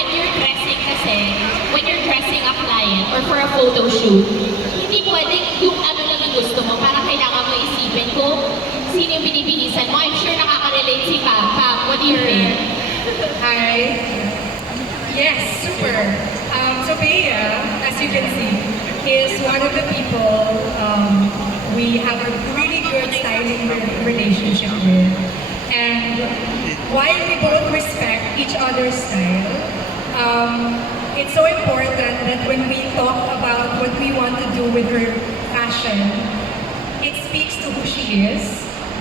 when you're dressing kasi, when you're dressing a client or for a photo shoot, hindi pwedeng yung ano lang ang gusto mo. Parang kailangan mo isipin kung sino yung binibihisan mo. I'm sure nakaka-relate si Pam. Pam, what do you think? Hi. Yes, super. So Bea, as you can see, is one of the people we have a really good styling relationship with. And while we both respect each other's style, it's so important that when we talk about what we want to do with her fashion, it speaks to who she is,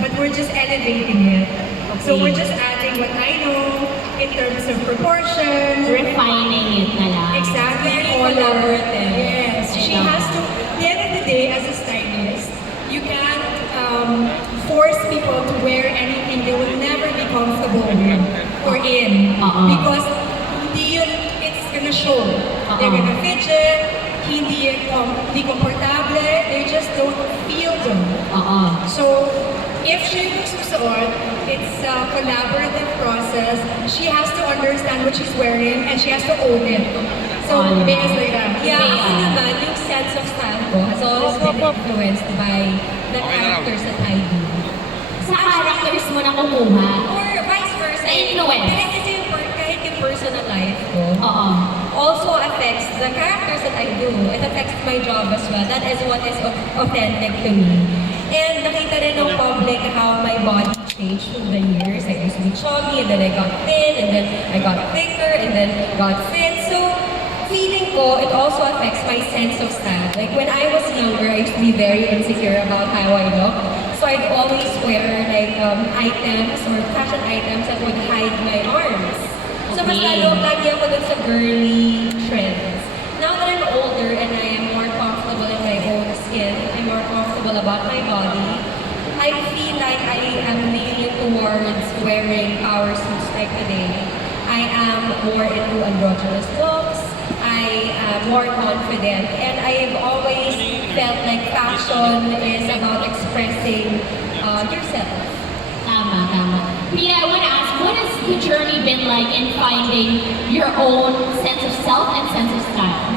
but we're just elevating it. So we're just adding what I know in terms of proportion. Refining it na lang. Exactly. Collaborative. Yes. She has to, at the end of the day, as a stylist, you can't force people to wear anything they will never be comfortable with or in. Because hindi yun, it's gonna show. They're gonna fidget, hindi komportable, they just don't feel good. So, if she looks susuot, it's a collaborative process. She has to understand what she's wearing and she has to own it. So, basically that. Yeah, ako naman, yung sense of style ko has always been influenced by the characters that I do. Sa characters mo na kumuha. Or vice versa. Influence. Kahit yung personal life ko also affects the characters that I do. It affects my job as well. That is what is authentic to me. And nakita rin ng public how my body changed through the years. I used to be chubby, and then I got thin, and then I got thicker, and then got fit. So, feeling ko, it also affects my sense of style. Like when I was younger, I used to be very insecure about how I look. So I'd always wear like items or fashion items that would hide my arms. So mas lagi ako dun sa girly trends. Now that I'm older and I am more comfortable in my own skin, I'm more comfortable about my body, I feel like I am leaning towards wearing power suits like today. I am more into androgynous looks. I am more confident, and I've always felt like fashion is about expressing yourself. Tama. Bea, I want to ask, what has the journey been like in finding your own sense of self and sense of style?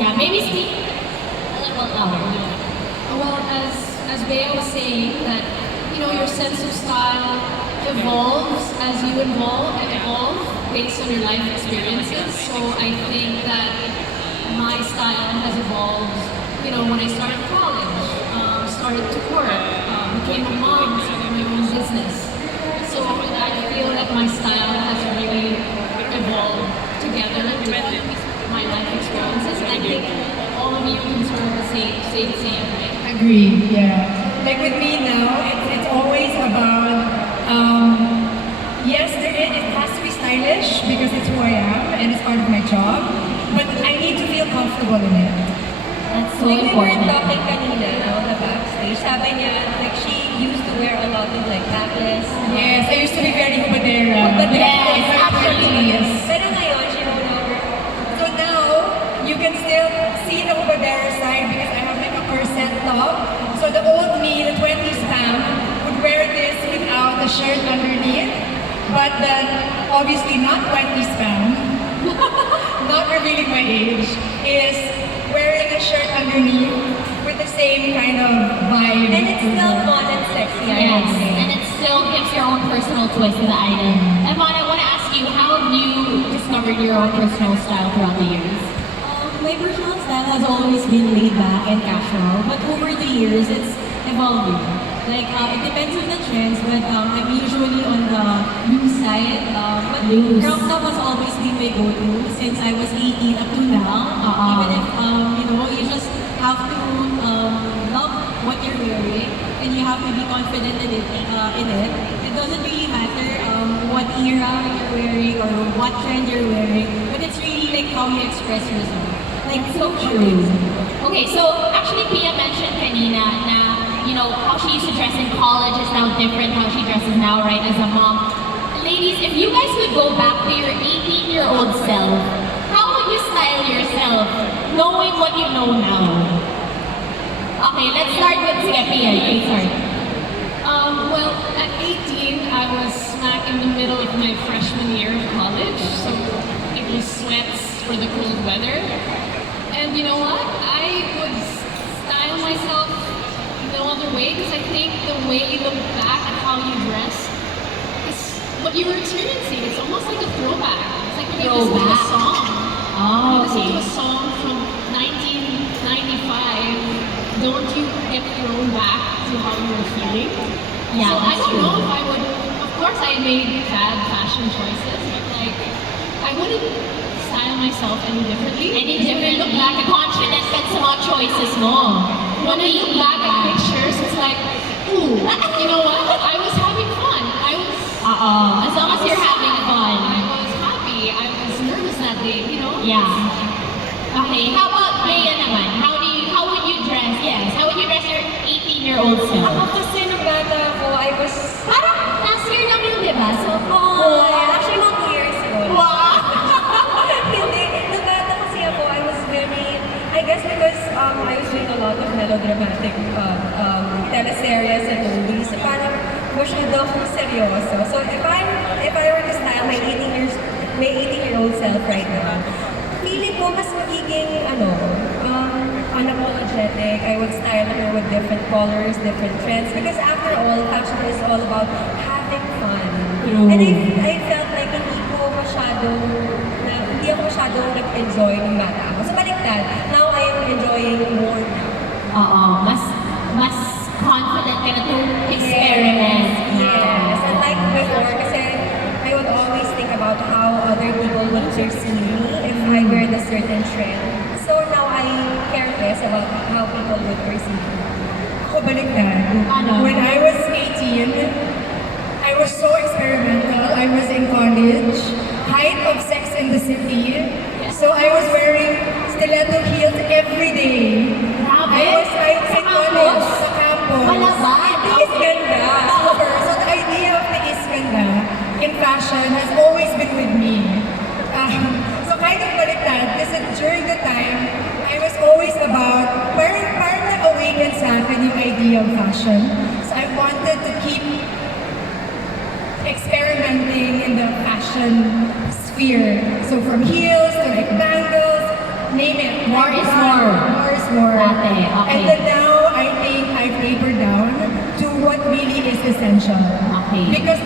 Yeah, maybe speak a little louder. Well, as Bea was saying, that your sense of style evolves as you evolve based on your life experiences. So I think that my style has evolved, when I started college, started to work, became a mom, started my own business. So I feel that my style has really evolved together with my life experiences. And I think all of you can sort of say the same, right? Agreed, yeah. Like with me now, it's always about, yes, it has to be stylish because it's who I am and it's part of my job, but I need to feel comfortable in it. That's so Like important. we were talking kanina on the backstage, sabi niya, like she used to wear a lot of like backless. Yes, I used to be very hubadera. Yes, absolutely. Yes. Pero ngayon, she no longer. So now, you can still see the hubadera side because I have like a corset top. So the old me, the 20s Pam, would wear this without a shirt underneath. But then, obviously not 20s Pam, not revealing my age, is wearing a shirt underneath with the same kind of vibe. And it's still fun and sexy, I Yes, would say. and it still gives your own personal twist to the item. Yvonne, I want to ask you, how have you discovered your own personal style throughout the years? My personal style has always been laid back and casual, but over the years, it's evolving. Like, it depends on the trends, but I'm usually on the loose side. But crop top has always been my go-to since I was 18 up to now. Even if, you just have to love what you're wearing, and you have to be confident in it. It doesn't really matter what era you're wearing or what trend you're wearing, but it's really like how you express yourself. Like, So true. Okay, so actually Bea mentioned kanina na, how she used to dress in college is now different how she dresses now, right, as a mom. Ladies, if you guys could go back to your 18-year-old self, how would you style yourself, knowing what you know now? Okay, let's start with Bea. Well, at 18, I was smack in my freshman year of college, so it was sweats for the cold weather. And you know what? I would style myself no other way because I think the way you look back at how you dress is what you were experiencing. It's almost like a throwback. It's like when you listen to a Throwback. song. Oh, You listen okay. to a song from 1995, don't you get thrown back to how you were feeling? Yeah, So I that's don't true. know if I would, of course I made bad fashion choices, but like, I wouldn't style myself any differently. Any Because when I different look back at confidence ka sa mga choices mo. when I look back at pictures, it's like, ooh, you know what? I was having fun. I was As long as you're having fun. I was happy. I was nervous that day, you know? Yeah. Okay, how about Bea naman? How would you dress? Yes, how would you dress your 18-year-old Ako self? kasi nung bata ako, I was... Parang last year lang yun, di ba? So, Actually, not 2 years ago. Wow! Hindi. Nung bata kasi ako, I was very... I guess because I was doing a lot of melodramatic teleseries and movies. So parang masyado akong seryoso. So if I were to style my 18-year-old self right now, feeling ko mas magiging unapologetic. I would style her with different colors, different trends. Because after all, fashion is all about having fun. True. And I felt like hindi ako masyadong nag-enjoy nung bata ako. So baliktad, now I am enjoying more now. Oo, mas confident ka na to experiment. Yes. And like before, kasi I would always think about how other people would perceive me if I wear a certain trend. So now I care less about how people would perceive me. Ako baliktad. Ano? When I was 18, I was so experimental. I was in college, height of Sex in the City. So I was wearing stiletto heels every day. Grabe. I Sa in college, campus? sa campus. Malabad. Tiis ganda. Super. So the idea of tiis ganda in fashion has always been with me. So kind of baliktad kasi during the time, I was always about, parang na-awaken sa akin yung idea of fashion. So I wanted to keep experimenting in the fashion sphere. So from heels to like bangles, name it. More is more. More is more. Okay. And then now, I think I've tapered down to what really is essential. Okay. Because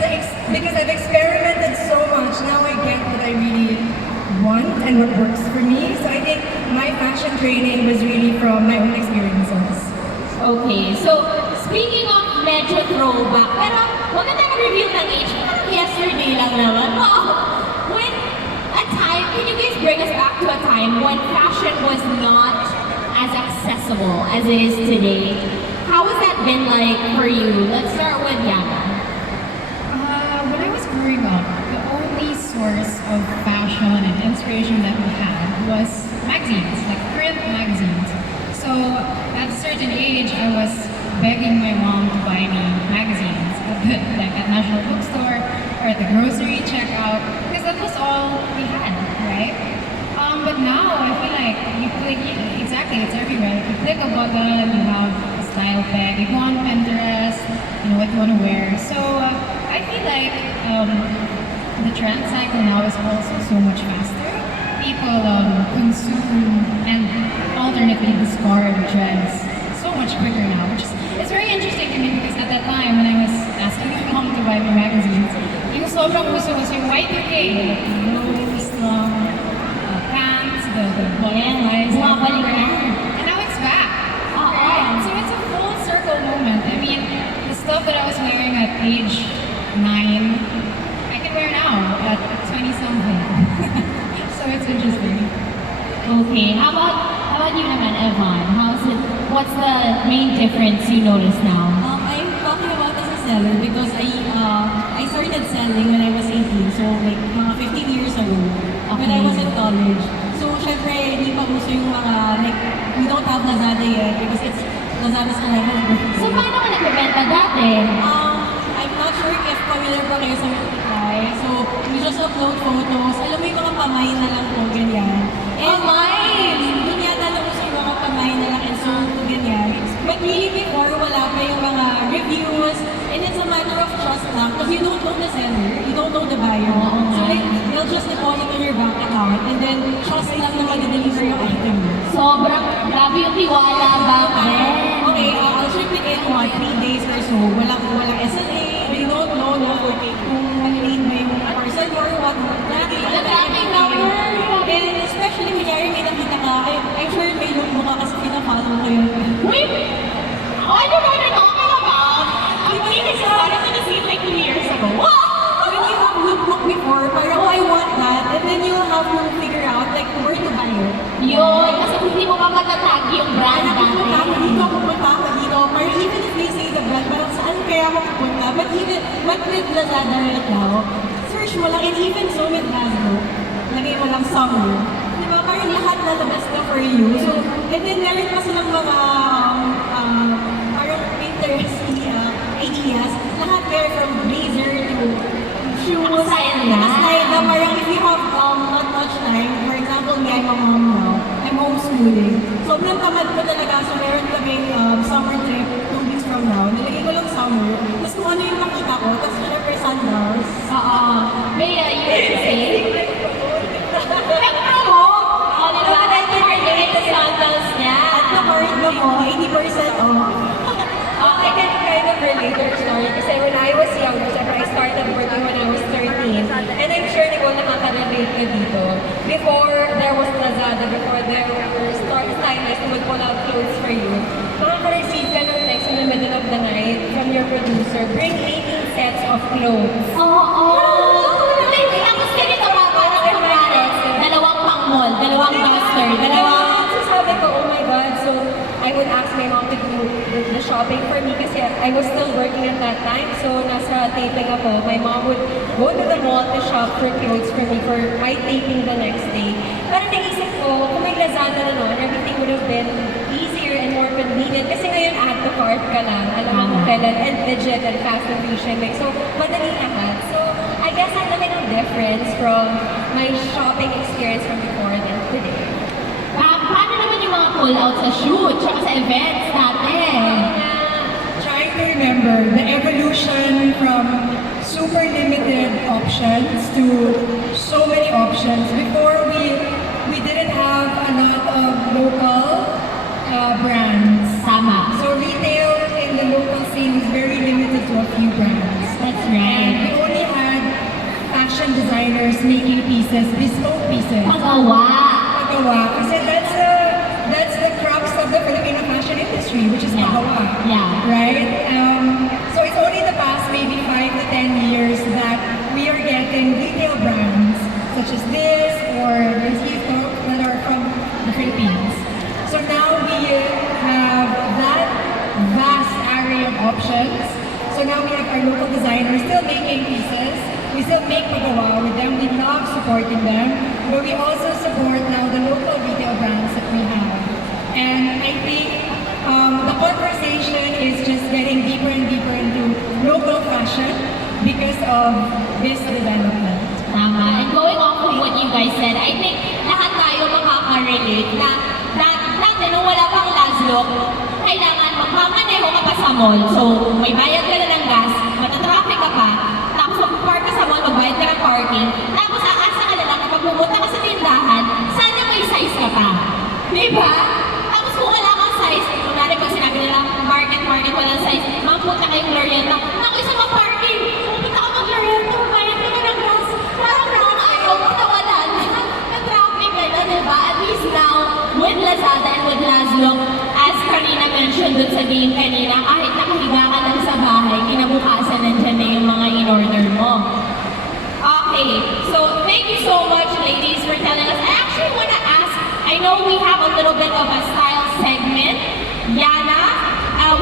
I've experimented so much, now I get what I really want and what works for me. So I think my fashion training was really from my own experiences. Okay, so speaking of medyo throwback, pero huwag na tayo review ng age. Parang yesterday lang naman. When a time, can you guys bring us back to a time when fashion was not as accessible as it is today? How has that been like for you? Let's start with Yana. When I was growing up, the only source of fashion and inspiration that we had was magazines, like print magazines. So at a certain age, I was begging my mom to buy me magazines, like at National Bookstore or at the grocery checkout, because that was all we had, right? But now I feel like exactly, it's everywhere. You click a button, you have a style peg, you go on Pinterest, you know what you want to wear. So I feel like the trend cycle now is also so much faster. People consume and alternately discard trends so much quicker now, which is it's very interesting to me because at that time when I was asking my mom to buy me magazines, yung sobrang gusto was yung Y2K, like lows, pants, the butterflies, Bumabalik na. and now it's back. Oo. Right? So it's a full circle moment. I mean, the stuff that I was wearing at age 9, I can wear now at 20 something. So it's interesting. Okay, how about you naman, Evan? What's the main difference you notice now? I'm talking about as a seller because I started selling when I was 18, so like mga 15 years ago, when I was in college. So syempre, hindi pa uso yung mga, like, we don't have Lazada yet because Lazada's a level of birth. So paano ka nagbebenta dati? I'm not sure if familiar pa kayo sa Multiply. So, we just upload photos. Alam mo yung mga pamay na lang po, ganyan. Pamay! Doon yata lang uso yung mga pamay na lang and sold to ganyan. But really before, wala pa yung mga reviews And it's a matter of trust lang because you don't know the seller, you don't know the buyer. So they'll just deposit on your bank account and then trust lang na mag-deliver yung item. Sobrang grabe yung tiwala back then. Okay, I'll ship it in 3 days or so. Walang SLA, they don't know na kung late ba yung parcel or what. The tracking number. And especially kunyari may nakita ka, I'm sure may look mo ka kasi pinafollow ko yun. Wait! I don't know what you're talking about. I think it started in the scene like 2 years ago. When you have lookbook before, parang, oh, I want that. And then you'll have to figure out like where to buy it. Yun, kasi hindi mo pa matatag yung brand Pupunta ako natin. dito, pupunta ako dito. Parang even if they say the brand, parang saan kaya ako pupunta? But with Lazada right now, search mo lang, and even so with Hasbro, lagay mo lang summer. Di ba? Parang lahat na the best na for you. So, and then meron pa silang mga parang interesting ideas. Lahat there from blazer to shoes. Style na. Style na parang if you have not much time, for example, me, I'm a mom now, I'm homeschooling. Sobrang tamad ko talaga. So meron kaming summer trip 2 weeks from now. Nilagay ko lang summer. Tapos kung ano yung makita ko, tapos syempre sandals. Bea, you were to say? Nag-promote! O, di ba? Nag-promote yung sandals niya. At na-card mo mo, 80% off. I can kind of relate to your story kasi when I was younger, syempre I started working when I was 13. And I'm sure Nicole nakaka-relate ka dito. Before there was Lazada, before there were stylists who would pull out clothes for you, makaka-receive ka ng text in the middle of the night from your producer, bring 18 sets of clothes. Oo. Tapos ganito pa, parang kunwari, dalawang pang-mall, dalawang duster, dalawang... So sabi ko, oh my God, so I would ask my mom to do the shopping for me kasi I was still working at that time. So nasa taping ako, my mom would go to the mall to shop for clothes for me for my taping the next day. Parang naisip ko, kung may Lazada na noon, everything would have been easier and more convenient kasi ngayon add to cart ka lang, alam mo kung kailan, and legit and fast and free shipping. So madali lahat. So I guess ang laki ng difference from my shopping experience from before than today. Paano naman yung mga pull-out sa shoot, tsaka sa events natin? Trying to remember the evolution from super limited options to so many options. Before we didn't have a lot of local brands. Sama. So retail in the local scene is very limited to a few brands. That's And right. we only had fashion designers making pieces, bespoke pieces. Pagawa. Pagawa. Kasi that's the crux of the Filipino fashion industry, which is Yeah. pagawa. Yeah. Right? So it's only the past maybe 5 to 10 years that we are getting retail brands such as this or there's Hito that are from the Philippines. So now we have that vast array of options. So now we have our local designers still making pieces. We still make pagawa with them. We love supporting them. But we also support now the local retail brands that we have. And I think the conversation is just getting deeper and deeper into local fashion because of this development. Tama. And going off of what you guys said, I think lahat tayo makaka-relate na dati nung wala pang Lazlock, kailangan magmamaneho ka pa sa mall. So, may bayad ka na ng gas, matatraffic ka pa, tapos mag-park ka sa mall, magbayad ka ng parking, tapos aasa ka na lang kapag pumunta ka sa tindahan, sana may size ka pa. Diba? Tapos kung wala kang size, kunwari pag sinabi nila, market, walang size, mapunta kayong Glorieta, naku, isa pa parking, pupunta ka mag-Glorieta, magbayad ka na ng gas, parang ayaw mo na wala na, na-traffic ka na, diba? At least now, with Lazada and with Lazlock, as Karina mentioned dun sa game kanina, kahit nakahiga ka lang sa bahay, kinabukasan nandiyan na yung mga in-order mo. Okay, so thank you so much, ladies, for telling us. I actually want to ask, I know we have a little bit of a style segment. Yana,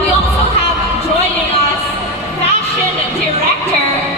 we also have joining us fashion director